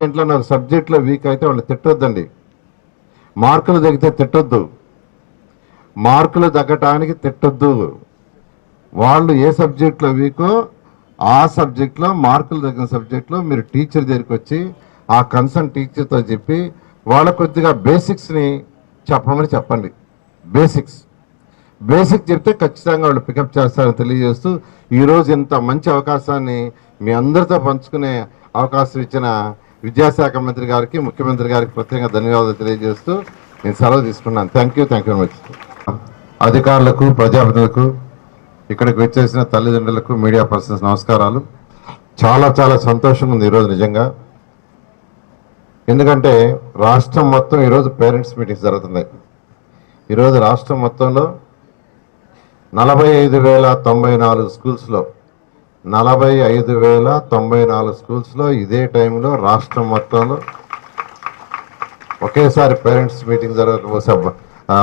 ఇంట్లో నాకు సబ్జెక్ట్లో వీక్ అయితే వాళ్ళు తిట్టొద్దండి. మార్కులు తగ్గితే తిట్టొద్దు. మార్కులు తగ్గటానికి తిట్టొద్దు. వాళ్ళు ఏ సబ్జెక్ట్లో వీకో ఆ సబ్జెక్ట్లో మార్కులు తగ్గిన సబ్జెక్ట్లో మీరు టీచర్ దగ్గరికి వచ్చి ఆ కన్సర్న్ టీచర్తో చెప్పి వాళ్ళ కొద్దిగా బేసిక్స్ని చెప్పమని చెప్పండి. బేసిక్స్ బేసిక్ చెప్తే ఖచ్చితంగా వాళ్ళు పికప్ చేస్తారని తెలియజేస్తూ ఈరోజు ఇంత మంచి అవకాశాన్ని మీ అందరితో పంచుకునే అవకాశం ఇచ్చిన విద్యాశాఖ మంత్రి గారికి ముఖ్యమంత్రి గారికి ప్రత్యేకంగా ధన్యవాదాలు తెలియజేస్తూ నేను సెలవు తీసుకున్నాను. Thank you thank you very much అధికారులకు ప్రజాప్రతినిధులకు ఇక్కడికి వచ్చేసిన తల్లిదండ్రులకు మీడియా పర్సన్స్ నమస్కారాలు. చాలా చాలా సంతోషంగా ఉంది ఈరోజు నిజంగా. ఎందుకంటే రాష్ట్రం మొత్తం ఈరోజు పేరెంట్స్ మీటింగ్స్ జరుగుతున్నాయి. ఈరోజు రాష్ట్రం మొత్తంలో నలభై ఐదు వేల తొంభై నాలుగు స్కూల్స్లో నలభై ఐదు వేల తొంభై నాలుగు స్కూల్స్లో ఇదే టైంలో రాష్ట్రం మొత్తంలో ఒకేసారి పేరెంట్స్ మీటింగ్ జరగ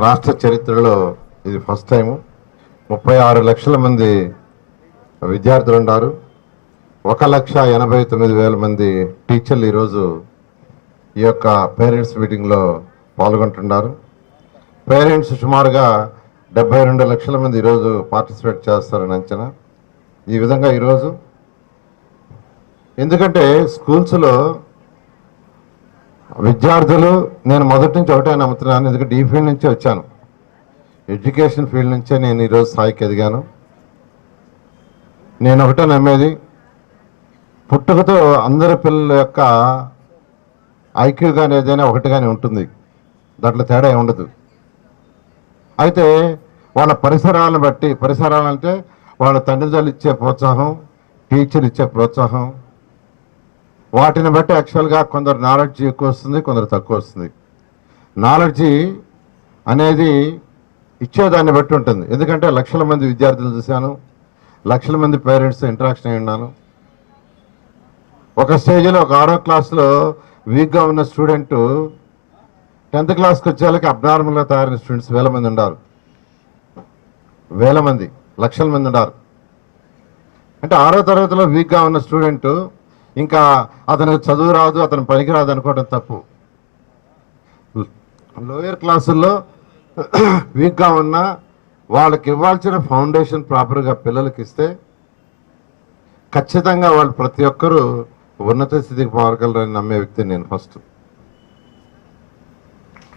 రాష్ట్ర చరిత్రలో ఇది ఫస్ట్ టైము. ముప్పై ఆరు లక్షల మంది విద్యార్థులు ఉన్నారు. ఒక లక్ష ఎనభై తొమ్మిది వేల మంది టీచర్లు ఈరోజు ఈ యొక్క పేరెంట్స్ మీటింగ్లో పాల్గొంటున్నారు. పేరెంట్స్ సుమారుగా డెబ్బై రెండు లక్షల మంది ఈరోజు పార్టిసిపేట్ చేస్తారని అంచనా. ఈ విధంగా ఈరోజు? ఎందుకంటే స్కూల్స్లో విద్యార్థులు నేను మొదటి నుంచి ఒకటే నమ్ముతున్నాను ఎందుకంటే ఈ ఫీల్డ్ నుంచే వచ్చాను. ఎడ్యుకేషన్ ఫీల్డ్ నుంచే నేను ఈరోజు స్థాయికి ఎదిగాను. నేను ఒకటే నమ్మేది పుట్టుకతో అందరి పిల్లల యొక్క ఐక్యూ కానీ ఏదైనా ఒకటిగానే ఉంటుంది. దాంట్లో తేడా ఉండదు. అయితే వాళ్ళ పరిసరాలను బట్టి పరిసరాలంటే వాళ్ళ తండ్రిదండ్రులు ఇచ్చే ప్రోత్సాహం టీచర్ ఇచ్చే ప్రోత్సాహం వాటిని బట్టి యాక్చువల్గా కొందరు నాలెడ్జ్ ఎక్కువ వస్తుంది కొందరు తక్కువ వస్తుంది. నాలెడ్జి అనేది ఇచ్చేదాన్ని బట్టి ఉంటుంది. ఎందుకంటే లక్షల మంది విద్యార్థులు చూశాను లక్షల మంది పేరెంట్స్ ఇంటరాక్షన్ అయి ఉన్నాను. ఒక స్టేజ్లో ఒక ఆరో క్లాస్లో వీక్గా ఉన్న స్టూడెంట్ టెన్త్ క్లాస్కి వచ్చేళ్ళకి అబ్నార్మల్గా తయారైన స్టూడెంట్స్ వేల మంది ఉన్నారు వేల మంది. లక్షల మంది ఉన్నారు. అంటే ఆరో తరగతిలో వీక్గా ఉన్న స్టూడెంట్ ఇంకా అతనికి చదువు రాదు అతను పనికిరాదు అనుకోవడం తప్పు. లోయర్ క్లాసుల్లో వీక్గా ఉన్న వాళ్ళకి ఇవ్వాల్సిన ఫౌండేషన్ ప్రాపర్గా పిల్లలకి ఇస్తే ఖచ్చితంగా వాళ్ళు ప్రతి ఒక్కరూ ఉన్నత స్థితికి పోగలరని నమ్మే వ్యక్తి నేను ఫస్ట్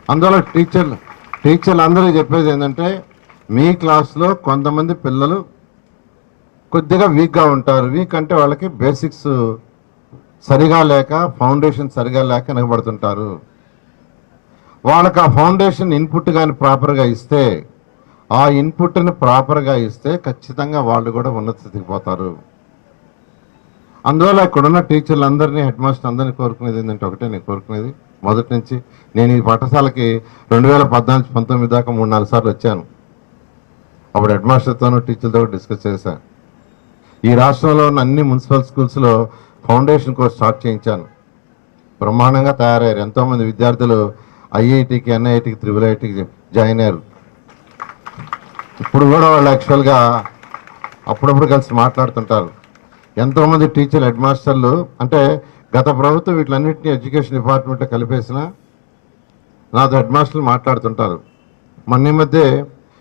అందువల్ల టీచర్లు టీచర్లు అందరూ చెప్పేది ఏంటంటే మీ క్లాస్లో కొంతమంది పిల్లలు కొద్దిగా వీక్గా ఉంటారు. వీక్ అంటే వాళ్ళకి బేసిక్స్ సరిగా లేక ఫౌండేషన్ సరిగా లేక వెనకబడుతుంటారు వాళ్ళకి ఆ ఫౌండేషన్ ఇన్పుట్ కానీ ప్రాపర్గా ఇస్తే ఆ ఇన్పుట్ని ప్రాపర్గా ఇస్తే ఖచ్చితంగా వాళ్ళు కూడా ఉన్నత స్థితికి పోతారు. అందువల్ల ఇక్కడున్న టీచర్లు టీచర్లందరినీ హెడ్ మాస్టర్ అందరినీ కోరుకునేది ఏంటంటే ఒకటే నేను కోరుకునేది మొదటి నుంచి. నేను ఈ పాఠశాలకి రెండు వేల పద్నాలుగు పంతొమ్మిది దాకా మూడు నాలుగు సార్లు వచ్చాను. అప్పుడు హెడ్ మాస్టర్తోనూ టీచర్తో డిస్కస్ చేశాను ఈ రాష్ట్రంలో ఉన్న అన్ని మున్సిపల్ స్కూల్స్లో ఫౌండేషన్ కోర్స్ స్టార్ట్ చేయించాను. బ్రహ్మాండంగా తయారయ్యారు. ఎంతోమంది విద్యార్థులు ఐఐటికి ఎన్ఐటికి త్రిబుల్ ఐటీకి జాయిన్ అయ్యారు. ఇప్పుడు కూడా వాళ్ళు యాక్చువల్గా అప్పుడప్పుడు కలిసి మాట్లాడుతుంటారు. ఎంతోమంది టీచర్లు హెడ్ మాస్టర్లు అంటే గత ప్రభుత్వం వీటిలన్నింటినీ ఎడ్యుకేషన్ డిపార్ట్మెంట్లో కలిపేసిన నాతో హెడ్ మాస్టర్లు మాట్లాడుతుంటారు. మొన్న ఈ మధ్య